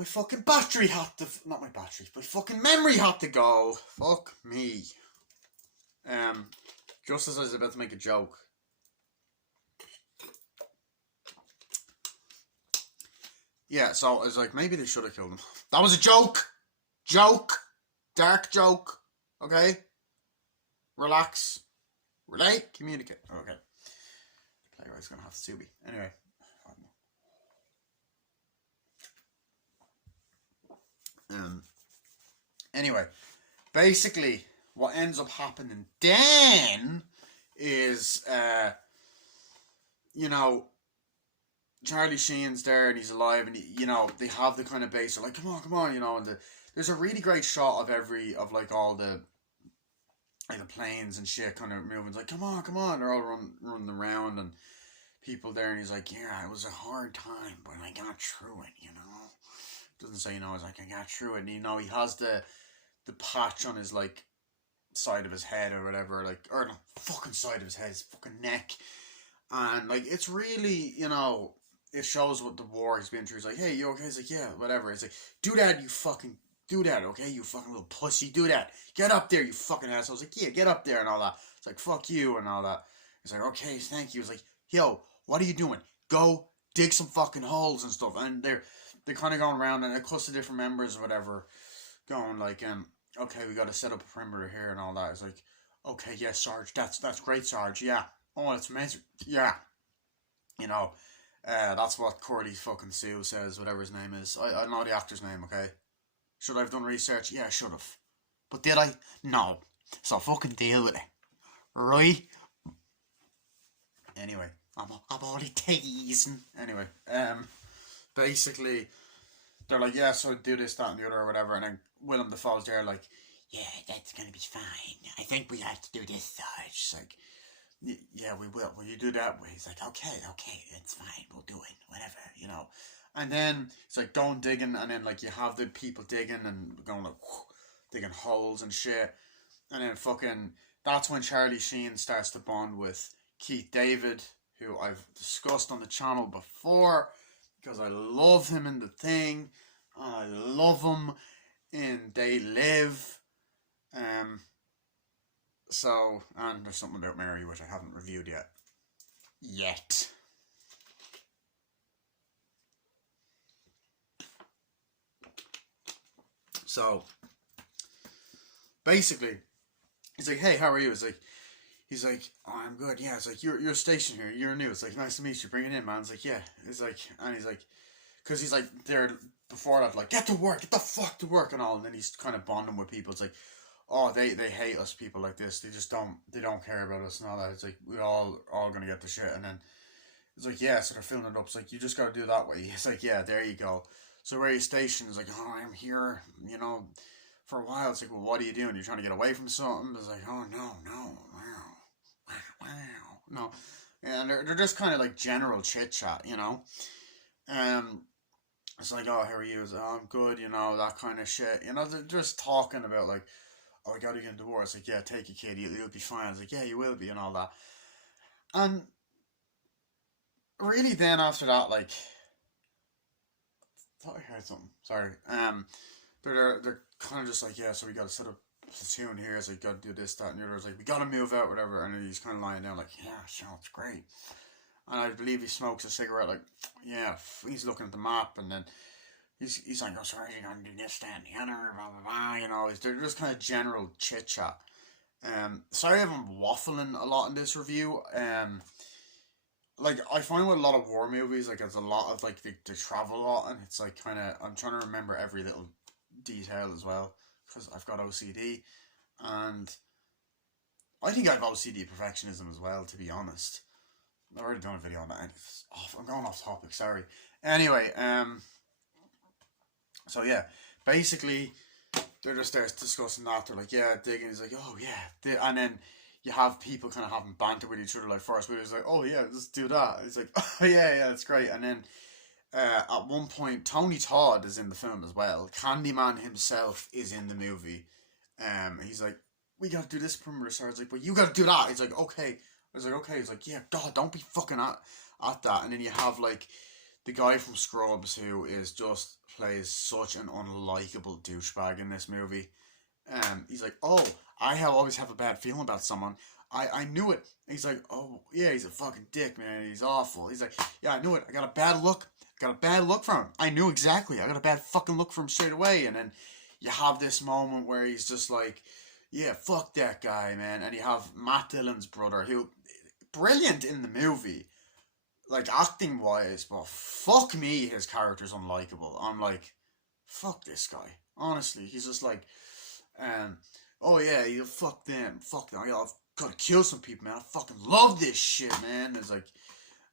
my fucking battery had to... Not my battery, my fucking memory had to go. Fuck me. Just as I was about to make a joke. Yeah, so I was like, maybe they should have killed him. That was a joke! Joke! Dark joke. Okay? Relax. Relate. Communicate. Okay. Playwright's gonna have to sue me. Anyway. Anyway. Basically, what ends up happening then is, you know, Charlie Sheen's there and he's alive and, you know, they have the kind of base. They're like, come on, you know, and there's a really great shot of like all the, like the planes and shit kind of moving. It's like, come on. They're all running around and people there and he's like, yeah, it was a hard time, but I got through it, you know. Doesn't say, you know, it's like, I got through it. And, you know, he has the patch on his, like, side of his head or whatever, like, or no, fucking side of his head, his fucking neck. And, like, it's really, you know, it shows what the war he's been through. He's like, hey, you okay? He's like, yeah, whatever. He's like, do that, okay, you fucking little pussy, do that. Get up there, you fucking asshole. I was like, yeah, get up there and all that. It's like, fuck you and all that. He's like, okay, thank you. He's like, yo, what are you doing? Go dig some fucking holes and stuff. And they're kind of going around and a couple of different members or whatever going like, okay, we got to set up a perimeter here and all that. It's like, okay, yeah, Sarge, that's great, Sarge, yeah. Oh, it's amazing, yeah. You know, that's what Cordy fucking Sue says, whatever his name is. I know the actor's name, okay? Should I have done research? Yeah, I should have. But did I? No. So fucking deal with it. Right? Anyway, I'm only teasing. Anyway, basically, they're like, yeah, so do this, that, and the other, or whatever, and then Willem Dafoe's there, like, yeah, that's gonna be fine. I think we have to do this, Sarge. It's like, yeah, we will. Will you do that way? He's like, okay, it's fine. We'll do it. Whatever, you know. And then it's like going digging, and then like you have the people digging and going like digging holes and shit. And then fucking that's when Charlie Sheen starts to bond with Keith David, who I've discussed on the channel before because I love him in The Thing and I love him in They Live. So, and there's something about Mary which I haven't reviewed yet. So, basically, he's like, hey, how are you? He's like, oh, I'm good, yeah. It's like, you're stationed here, you're new. It's like, nice to meet you, bring it in, man. It's like, yeah. It's like, and he's like, because he's like, there before that, like, get to work, get the fuck to work and all. And then he's kind of bonding with people. It's like, oh, they hate us, people like this. They just don't care about us and all that. It's like, we're all gonna get the shit. And then it's like, yeah, so they're filling it up. It's like, you just gotta do it that way. It's like, yeah, there you go. So where you stationed is like, oh, I'm here, you know, for a while. It's like, well, what are you doing? You're trying to get away from something? It's like, oh, no, no. And they're just kind of like general chit chat, you know. It's like, oh, how are you? It's like, oh, I'm good, you know, that kind of shit. You know, they're just talking about like, oh, we gotta get into war. It's like, yeah, take it, kid, you'll be fine. It's like, yeah, you will be, and all that. And really, then after that, like, I thought I heard something. Sorry. They're kind of just like, yeah, so we gotta set up Platoon here, so we gotta do this, that, and the other. It's like, we gotta move out, whatever. And he's kind of lying down, like, yeah, sure, it's great. And I believe he smokes a cigarette, like, yeah. He's looking at the map, and then he's like, oh, sorry, you're gonna do this, that, and the other, blah blah blah. You know, they're just kind of general chit chat. Sorry, I'm waffling a lot in this review. Like, I find with a lot of war movies, like, it's a lot of, like, they travel a lot, and it's, like, kind of, I'm trying to remember every little detail as well, because I've got OCD, and I think I have OCD perfectionism as well, to be honest. I've already done a video on that. I'm going off topic, sorry. Anyway, so yeah, basically, they're just there discussing that, they're like, yeah, digging, he's like, oh yeah, and then you have people kind of having banter with each other, like, first, where it's like, oh yeah, let's do that. It's like, oh yeah, that's great. And then at one point, Tony Todd is in the film as well. Candyman himself is in the movie. He's like, we gotta do this perimeter, so I was like, well, you gotta do that. He's like, okay. I was like, okay. He's like, yeah, God, don't be fucking at that. And then you have, like, the guy from Scrubs who is just plays such an unlikable douchebag in this movie. He's like, oh, always have a bad feeling about someone. I knew it. He's like, oh yeah, he's a fucking dick, man. He's awful. He's like, yeah, I knew it. I got a bad look. Got a bad look from him. I knew exactly. I got a bad fucking look from him straight away. And then you have this moment where he's just like, yeah, fuck that guy, man. And you have Matt Dillon's brother, who brilliant in the movie, like acting wise, but fuck me, his character's unlikable. I'm like, fuck this guy. Honestly, he's just like, um, oh yeah, you fuck them. I've gotta kill some people, man. I fucking love this shit, man. It's like,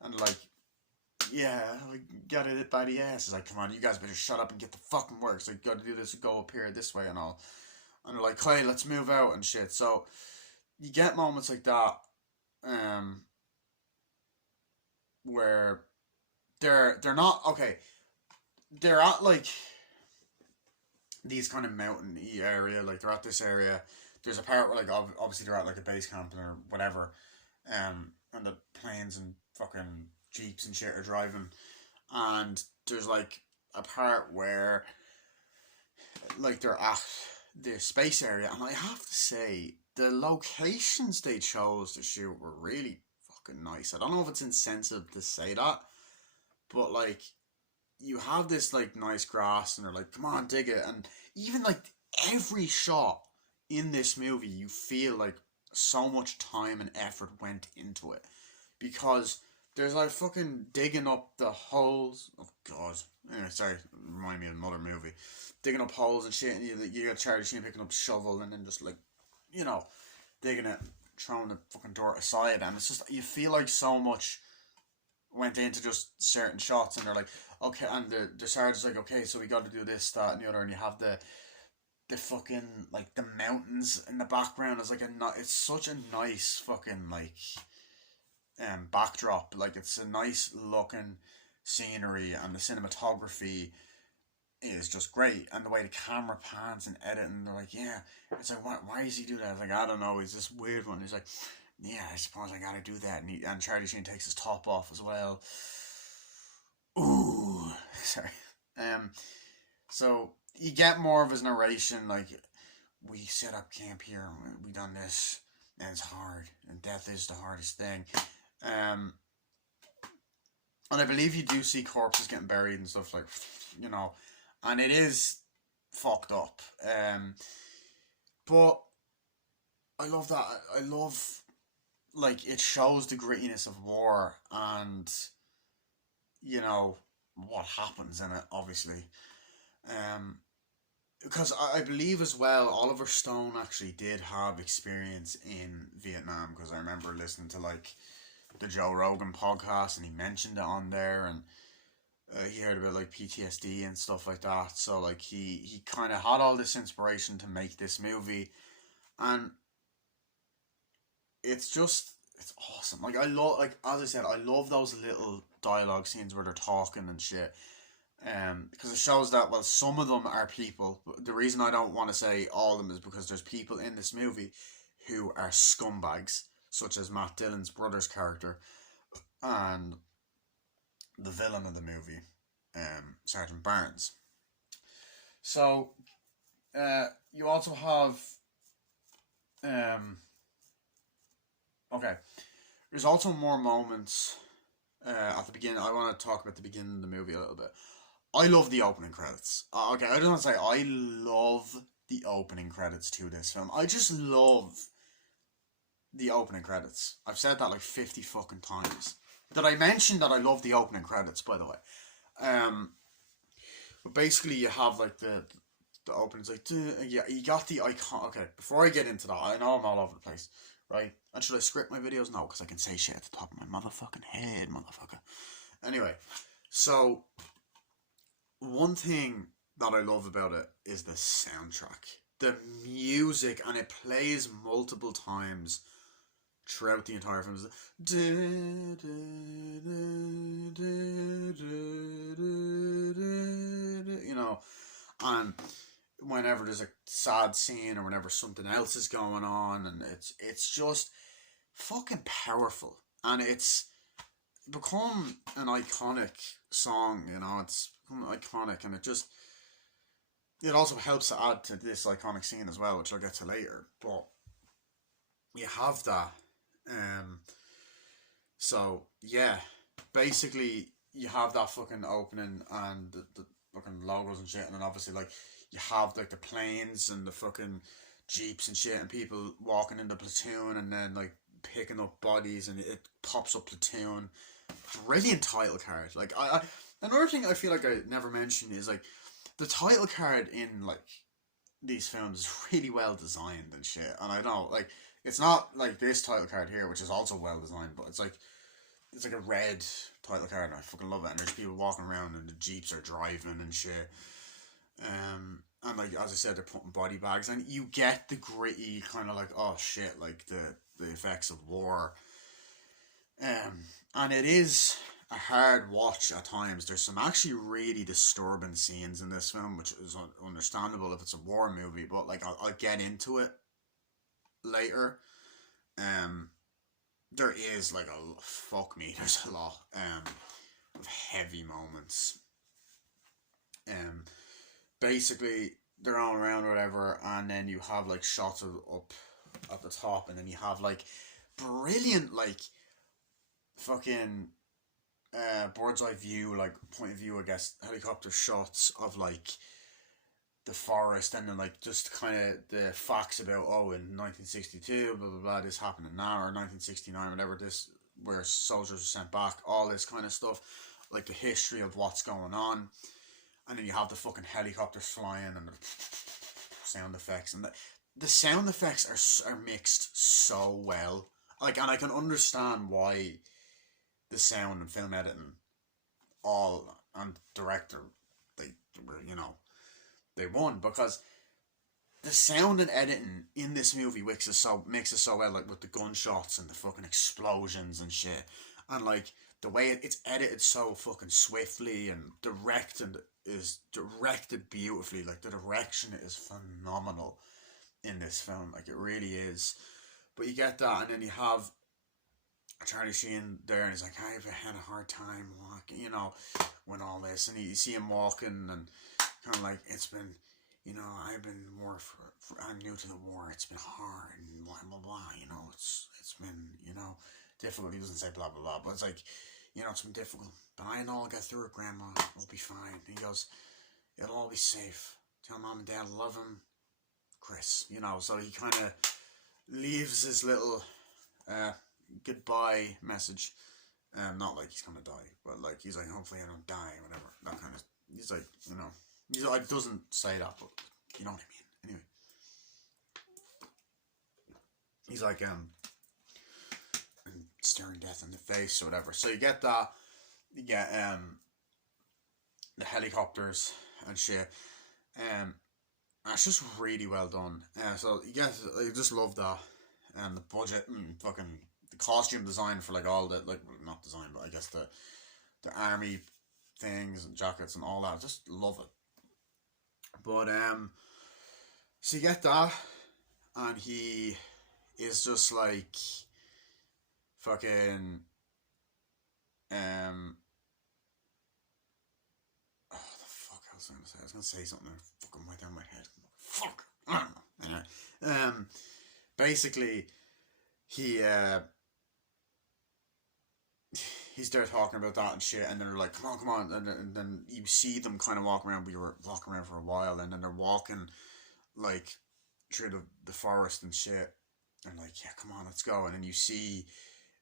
and like, yeah, we got it by the ass. It's like, come on, you guys better shut up and get the fucking work. So you gotta do this, go up here this way and all. And they're like, hey, let's move out and shit. So you get moments like that, um, where they're not okay. They're at like these kind of mountainy area, like they're at this area. There's a part where like obviously they're at like a base camp or whatever, and the planes and fucking jeeps and shit are driving, and there's like a part where like they're at the space area, and I have to say the locations they chose to shoot were really fucking nice. I don't know if it's insensitive to say that, but like you have this like nice grass and they're like, come on, dig it. And even like every shot in this movie, you feel like so much time and effort went into it. Because there's like fucking digging up the holes. Oh god. Anyway, sorry, remind me of another movie. Digging up holes and shit, and you got Charlie Sheen picking up shovel and then just like, you know, digging it, throwing the fucking dirt aside, and it's just, you feel like so much went into just certain shots, and they're like, okay, and the sergeant's like, okay, so we got to do this, that, and the other, and you have the fucking like the mountains in the background. It's like it's such a nice fucking like backdrop. Like it's a nice looking scenery, and the cinematography is just great, and the way the camera pans and edit, and they're like, yeah, it's like, why does he do that? It's like, I don't know, he's this weird one. He's like, yeah, I suppose I gotta do that, and Charlie Sheen takes his top off as well. Ooh, sorry. So you get more of his narration, like, we set up camp here, we done this, and it's hard, and death is the hardest thing. And I believe you do see corpses getting buried and stuff, like, you know, and it is fucked up. But I love that. I love, like, it shows the grittiness of war and, you know, what happens in it, obviously. Because I believe as well, Oliver Stone actually did have experience in Vietnam, because I remember listening to, like, the Joe Rogan podcast, and he mentioned it on there, and he heard about like PTSD and stuff like that. So like he kind of had all this inspiration to make this movie, and it's awesome. Like I love, like as I said, I love those little dialogue scenes where they're talking and shit. Because it shows that, well, some of them are people. The reason I don't want to say all of them is because there's people in this movie who are scumbags, such as Matt Dillon's brother's character and the villain of the movie, Sergeant Barnes. So, you also have, okay, there's also more moments at the beginning. I want to talk about the beginning of the movie a little bit. I love the opening credits. Okay, I don't want to say I love the opening credits to this film. I just love the opening credits. I've said that like 50 fucking times. Did I mention that I love the opening credits, by the way? But basically you have like the openings, like, yeah, you got the icon. Okay, before I get into that, I know I'm all over the place, right? And should I script my videos? No, because I can say shit at the top of my motherfucking head, motherfucker. Anyway, so one thing that I love about it is the soundtrack. The music, and it plays multiple times throughout the entire film. You know, and whenever there's a sad scene or whenever something else is going on, and it's just fucking powerful, and it's become an iconic song. You know, it's become iconic, and it also helps to add to this iconic scene as well, which I'll get to later. But we have that. Um, so yeah, basically you have that fucking opening and the fucking logos and shit, and then obviously like you have like the planes and the fucking jeeps and shit, and people walking in the platoon, and then like picking up bodies, and it pops up platoon. Brilliant title card. Like another thing I feel like I never mentioned is like the title card in like these films is really well designed and shit. And I know like it's not like this title card here, which is also well designed, but it's like a red title card, and I fucking love it. And there's people walking around, and the jeeps are driving and shit. And like as I said, they're putting body bags, and you get the gritty kind of like, oh shit, like the effects of war. And it is a hard watch at times. There's some actually really disturbing scenes in this film, which is understandable if it's a war movie. But like I'll get into it later. Um, there is like a fuck me. There's a lot of heavy moments. Um, basically they're all around or whatever, and then you have like shots of up at the top, and then you have like brilliant like fucking bird's eye view, like point of view, I guess, helicopter shots of like the forest, and then like just kind of the facts about, oh, in 1962 blah blah blah this happened now, or 1969 whatever, this where soldiers were sent back, all this kind of stuff, like the history of what's going on. And then you have the fucking helicopters flying, and the sound effects, and the sound effects are mixed so well. Like, and I can understand why the sound and film editing all and director, they were, you know, they won, because the sound and editing in this movie makes it so well, like with the gunshots and the fucking explosions and shit, and like the way it's edited so fucking swiftly, and directed beautifully. Like the direction is phenomenal in this film, like it really is. But you get that, and then you have Charlie Sheen there, and he's like, I've had a hard time walking, you know, when all this, and you see him walking, and kind of like, it's been, you know, I've been I'm new to the war, it's been hard, and blah, blah, blah, you know, it's been, you know, difficult. He doesn't say blah, blah, blah, but it's like, you know, it's been difficult, but I know I'll get through it, Grandma, we'll be fine. And he goes, it'll all be safe. Tell Mom and Dad I love him, Chris, you know, so he kind of leaves his little, goodbye message. Not like he's gonna die, but like he's like, hopefully I don't die, whatever. That kind of. He's like, you know, he's like, doesn't say that, but you know what I mean. Anyway, he's like staring death in the face or whatever. So you get that. You get the helicopters and shit. And it's just really well done. So you get, I just love that. And the budget and fucking the costume design for like all the, like, well, not design, but I guess the army things and jackets and all that. I just love it. But so you get that, and he is just like fucking oh, the fuck I was gonna say. I was gonna say something that fucking went down my head. Fuck. I don't know. Anyway, basically he he's there talking about that and shit, and they're like, come on, and then you see them kind of walking around. We were walking around for a while, and then they're walking like through the forest and shit, and like, yeah, come on, let's go. And then you see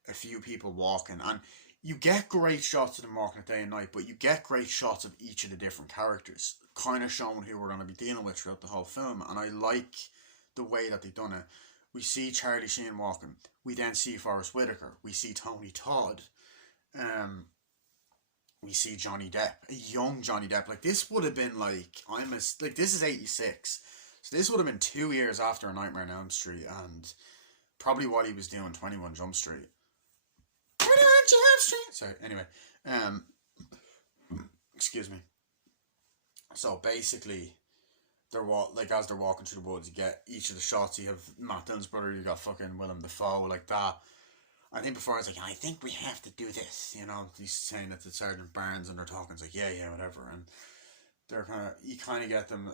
a few people walking, and you get great shots of them walking at day and night, but you get great shots of each of the different characters, kind of showing who we're going to be dealing with throughout the whole film. And I like the way that they've done it. We see Charlie Sheen walking. We then see Forrest Whitaker. We see Tony Todd. We see Johnny Depp, a young Johnny Depp. Like, this would have been like, this is 86. So this would have been 2 years after A Nightmare on Elm Street, and probably what he was doing 21 Jump Street. 21 Jump Street! Sorry, anyway. Excuse me. So basically, as they're walking through the woods, you get each of the shots. You have Matt Dillon's brother, you got fucking Willem Dafoe, like that. I think before I was like, I think we have to do this. He's saying it to Sergeant Barnes, and they're talking. It's like, yeah, yeah, whatever. And they're you kind of get them.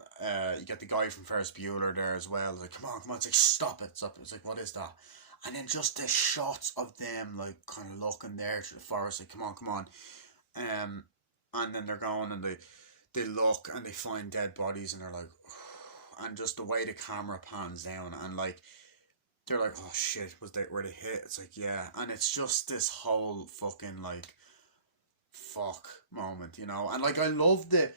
You get the guy from Ferris Bueller there as well. It's like, come on, come on. It's like, stop it, stop it. It's like, what is that? And then just the shots of them, like, kind of looking there to the forest, like, come on, come on. And then they're going, and they look, and they find dead bodies, and they're like, and just the way the camera pans down, and like, they're like, oh shit, were they hit? It's like, yeah. And it's just this whole fucking, like, fuck moment, and like, I love the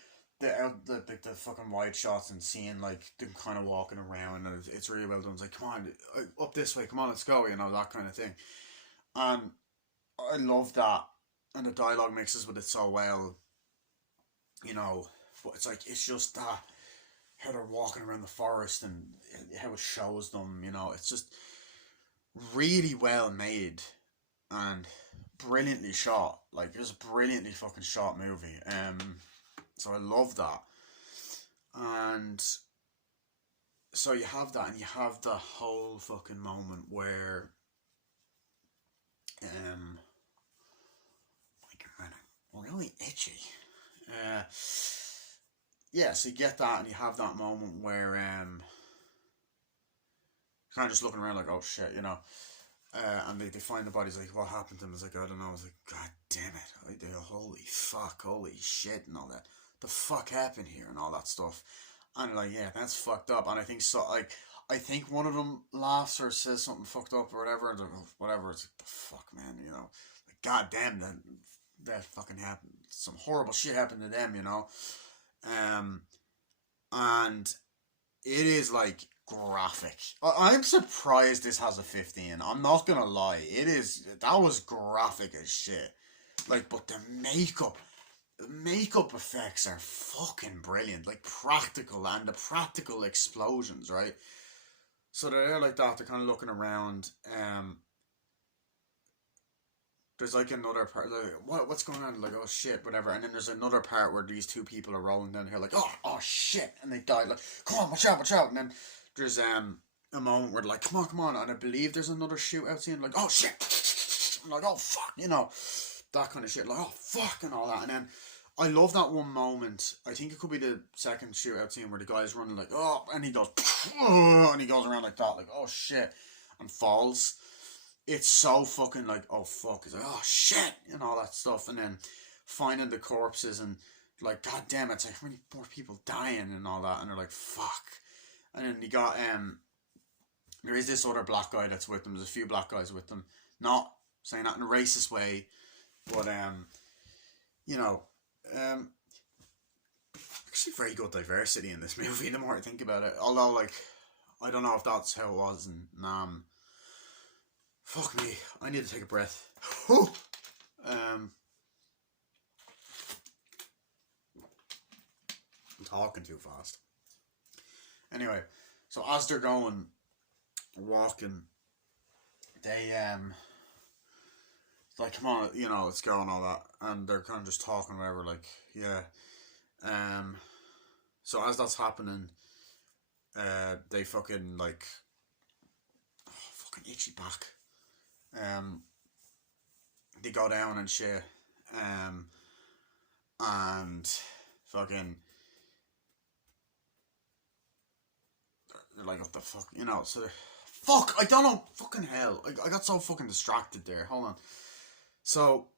fucking wide shots, and seeing like them kind of walking around, and it's really well done. It's like, come on, up this way, come on, let's go, that kind of thing. And I love that, and the dialogue mixes with it so well, but it's like, it's just that, how they're walking around the forest, and how it shows them, it's just really well made, and brilliantly shot. Like, it was a brilliantly fucking shot movie. So I love that. And so you have that, and you have the whole fucking moment where like, I'm really itchy. Yeah, so you get that, and you have that moment where kind of just looking around like, oh shit, and they find the bodies, like, what happened to them? It's like, I don't know. I was like, god damn it. Like, holy fuck, holy shit, and all that. The fuck happened here, and all that stuff. And like, yeah, that's fucked up. And I think so. Like, I think one of them laughs or says something fucked up or whatever. And whatever. It's like, the fuck, man. Like, god damn, that fucking happened. Some horrible shit happened to them. And it is like graphic. I'm surprised this has a 15. I'm not gonna lie. That was graphic as shit. Like, but the makeup effects are fucking brilliant. Like, practical, and the practical explosions, right? So they're there like that. They're kind of looking around. There's like another part, like, what's going on? Like, oh shit, whatever. And then there's another part where these two people are rolling down here, like, oh shit, and they die. Like, come on, watch out. And then there's a moment where they're like, come on, and I believe there's another shootout scene, like, oh shit, I'm like, oh fuck, that kind of shit, like, oh fuck, and all that. And then I love that one moment. I think it could be the second shootout scene where the guy's running like, oh, and he goes, and he goes around like that, like, oh shit, and falls. It's so fucking like, oh fuck, it's like, oh shit, and all that stuff. And then finding the corpses, and like, god damn it, it's like, how many more people dying and all that. And they're like, fuck. And then you got there is this other black guy that's with them. There's a few black guys with them, not saying that in a racist way, but actually very good diversity in this movie, the more I think about it. Although, like, I don't know if that's how it was in Nam. Fuck me, I need to take a breath. I'm talking too fast. Anyway, so as they're walking, they like, come on, let's go and all that, and they're kind of just talking whatever, like, yeah. So as that's happening, they fucking, like, oh, fucking itchy back. They go down and shit, and fucking, they're like, what the fuck, so fuck, I don't know, fucking hell, I got so fucking distracted there, hold on. So,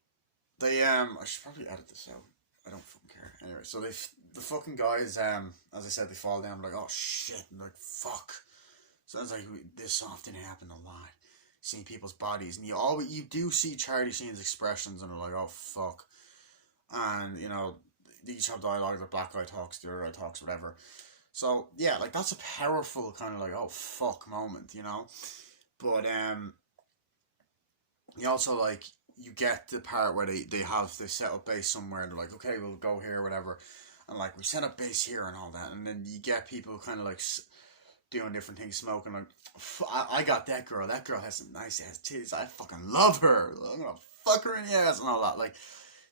they, I should probably edit this out, I don't fucking care. Anyway, so the fucking guys, as I said, they fall down, like, oh shit, and like, fuck. So it's like, this often happened a lot. Seeing people's bodies, and you do see Charlie Sheen's expressions, and they're like, oh fuck. And, they each have dialogue, the black guy talks, the other guy talks, whatever. So, yeah, like, that's a powerful kind of like, oh fuck moment, But, you also, like, you get the part where they set up base somewhere, and they're like, okay, we'll go here, whatever. And, like, we set up base here and all that. And then you get people kind of, like, doing different things, smoking, like, I got that girl has some nice ass titties, I fucking love her, I'm gonna fuck her in the ass, and all that. Like,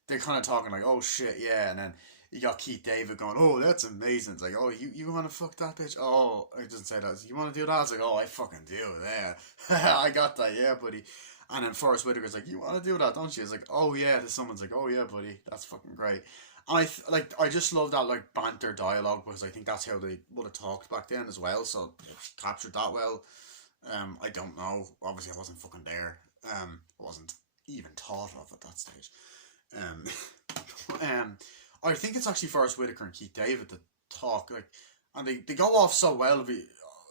they're kind of talking like, oh shit, yeah. And then you got Keith David going, oh, that's amazing. It's like, oh, you want to fuck that bitch? Oh, I didn't say that. You want to do that? I was like, oh, I fucking do that. I got that, yeah, buddy. And then Forrest Whitaker's like, "You want to do that, don't you?" It's like, "Oh yeah." To someone's like, "Oh yeah, buddy, that's fucking great." And I just love that like banter dialogue because I think that's how they would have talked back then as well. So it's captured that well. I don't know. Obviously, I wasn't fucking there. I wasn't even thought of at that stage. Um, I think it's actually Forrest Whitaker and Keith David that talk like, and they go off so well of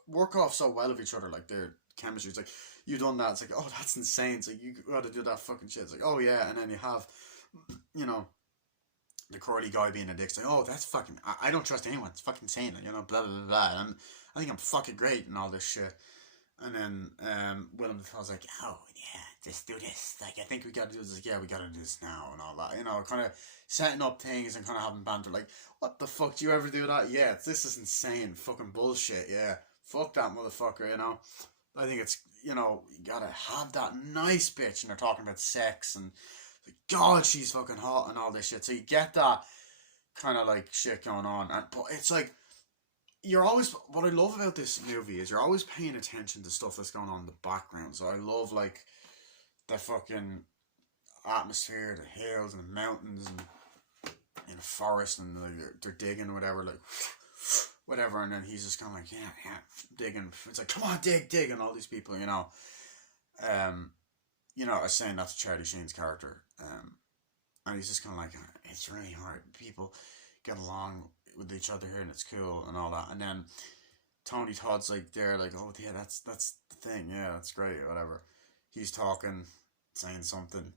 work off so well of each other. Like their chemistry. It's like you done that. It's like, oh, that's insane. It's like you got to do that fucking shit. It's like, oh yeah, and then you have, you know, the curly guy being a dick saying, "Oh, that's fucking. I don't trust anyone. It's fucking insane." You know, blah blah blah blah. And I think I'm fucking great and all this shit. And then Willem Dafoe's like, "Oh yeah, just do this. Like, I think we got to do this. Like, yeah, we got to do this now and all that. You know, kind of setting up things and kind of having banter. Like, what the fuck? Do you ever do that? Yeah, this is insane. Fucking bullshit. Yeah, fuck that motherfucker. You know, I think it's, you know, you gotta have that nice bitch, and they're talking about sex and like, God, she's fucking hot and all this shit. So you get that kind of like shit going on, and but it's like you're always, what I love about this movie is you're always paying attention to stuff that's going on in the background. So I love like the fucking atmosphere, the hills and the mountains and in a forest, and like, they're digging or whatever, like whatever, and then he's just kind of like, yeah, digging. It's like, come on, dig, and all these people, um, I was saying that to Charlie Sheen's character, and he's just kind of like, it's really hard. People get along with each other here, and it's cool and all that. And then Tony Todd's like there, like, oh yeah, that's the thing, yeah, that's great, whatever. He's talking, saying something.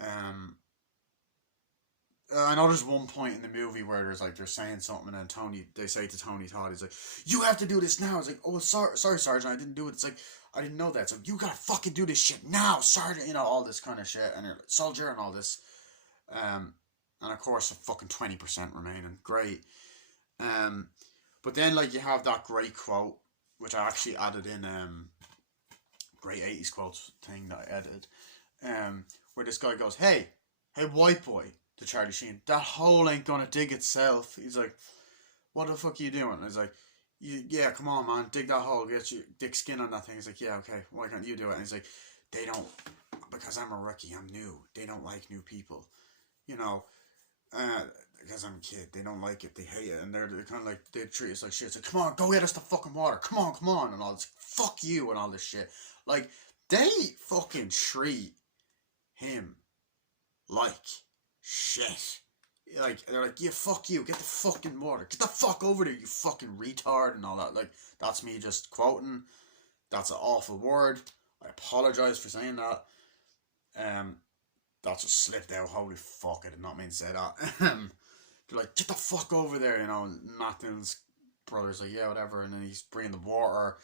Um, I know there's one point in the movie where there's like they're saying something, and then they say to Tony Todd, he's like, "You have to do this now." It's like, "Oh, sorry, Sergeant, I didn't do it." It's like, "I didn't know that." So you gotta fucking do this shit now, Sergeant. All this kind of shit, and you're like, soldier and all this. Um, and of course, a fucking 20% remaining. Great. Um, but then like you have that great quote, which I actually added in. Great 80s quotes thing that I edited. Where this guy goes, hey, white boy," to Charlie Sheen, "that hole ain't gonna dig itself." He's like, "What the fuck are you doing?" And he's like, "Yeah, come on, man, dig that hole, get your dick skin on that thing." He's like, "Yeah, okay, why can't you do it?" And he's like, "They don't, because I'm a rookie, I'm new. They don't like new people, you know, because I'm a kid. They don't like it, they hate it, and they're kind of like, they treat us like shit. It's like, come on, go get us the fucking water, come on," and all this, fuck you, and all this shit. Like, they fucking treat him like shit. Like, they're like, "Yeah, fuck you, get the fucking water, get the fuck over there, you fucking retard," and all that. Like, that's me just quoting. That's an awful word. I apologize for saying that. Um, that just slipped out. Holy fuck, I did not mean to say that. They're like, "Get the fuck over there," and Matt Dillon's brother's like, "Yeah, whatever," and then he's bringing the water,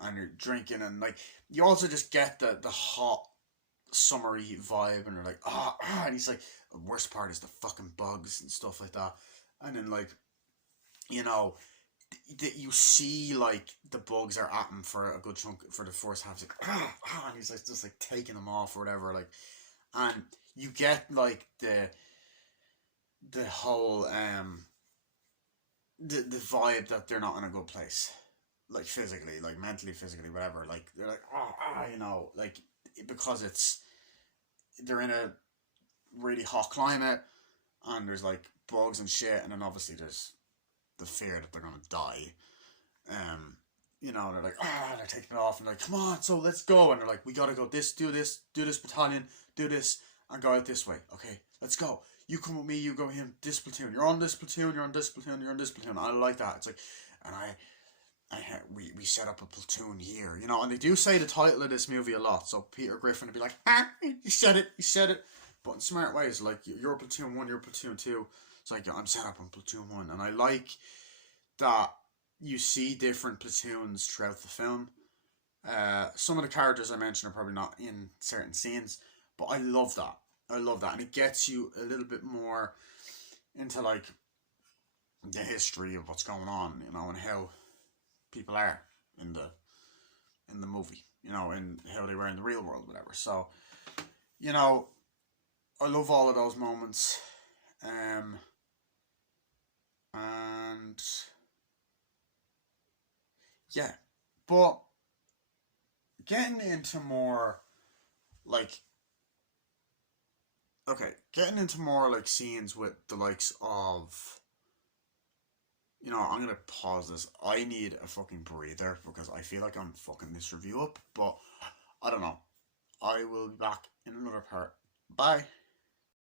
and you're drinking, and like, you also just get the hot summery vibe, and they're like, and he's like, "The worst part is the fucking bugs and stuff like that," and then like, you know, that you see like the bugs are at him for a good chunk for the first half. He's like, and he's like just like taking them off or whatever, like, and you get like the whole the vibe that they're not in a good place, like physically, like mentally, physically, whatever. Like they're like, like, because they're in a really hot climate, and there's like bugs and shit, and then obviously there's the fear that they're gonna die. They're like, they're taking it off, and they're like, "Come on, so let's go," and they're like, "We gotta go do this battalion, do this, and go out this way. Okay, let's go. You come with me, you go him, this platoon. You're on this platoon, you're on this platoon, you're on this platoon." I like that. It's like, and we set up a platoon here, and they do say the title of this movie a lot. So Peter Griffin would be like, he said it, but in smart ways, like, "You're platoon 1, you're platoon 2. It's like, I'm set up on platoon 1, and I like that you see different platoons throughout the film. Some of the characters I mentioned are probably not in certain scenes, but I love that. And it gets you a little bit more into like the history of what's going on, and how people are in the movie, and how they were in the real world, whatever. So, I love all of those moments, and yeah, but getting into more like, okay, getting into more like scenes with the likes of, I'm gonna pause this. I need a fucking breather because I feel like I'm fucking this review up, but I don't know. I will be back in another part. Bye.